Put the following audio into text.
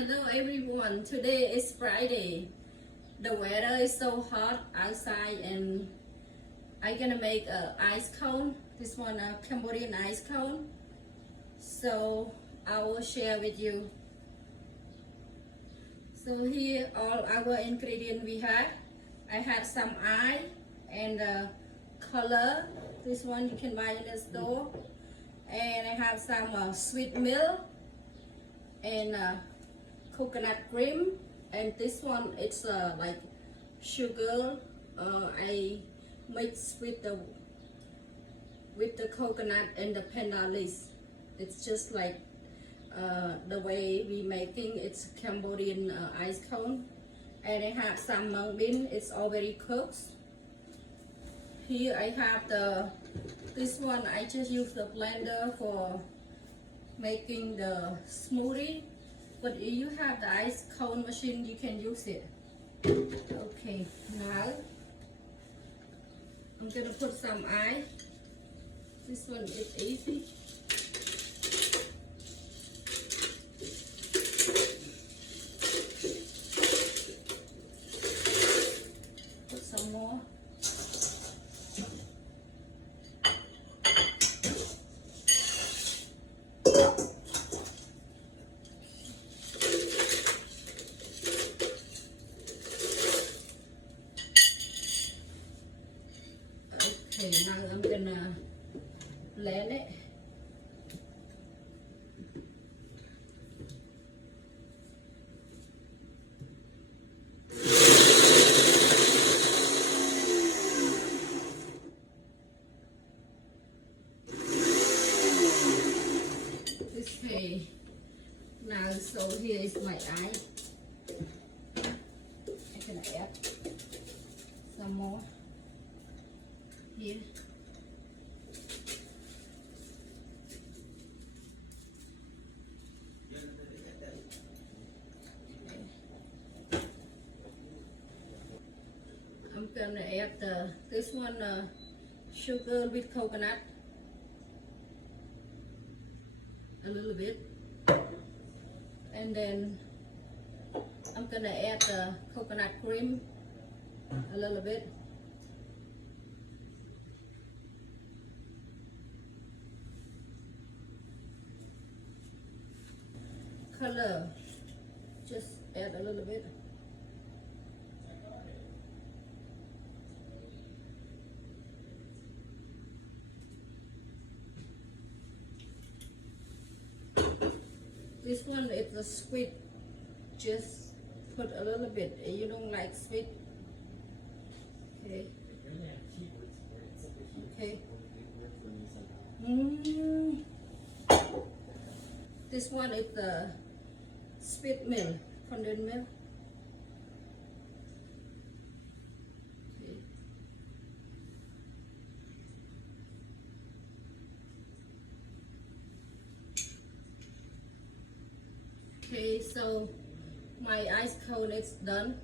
Hello everyone, today is Friday. The weather is so hot outside and I'm gonna make a ice cone. This one a Cambodian ice cone. So I will share with you. So here all our ingredients we have. I had some ice and color. This one you can buy in the store. And I have some sweet milk and coconut cream, and this one it's like sugar I mix with the coconut and the pandalis. It's just like the way we making it's Cambodian ice cone. And I have some mung bean, it's already cooked. Here I have this one I just use the blender for making the smoothie. But if you have the ice cone machine, you can use it. Okay, now I'm gonna put some ice. This one is easy. Put some more. Okay, now I'm gonna blend it. Okay, now so here is my ice. I'm gonna add some more here. I'm gonna add this one sugar with coconut a little bit, and then I'm gonna add the coconut cream a little bit. Color, just add a little bit. This one is a sweet, just put a little bit. You don't like sweet, okay? Okay. This one is the sweet milk, condensed milk. Okay, so my ice cone is done.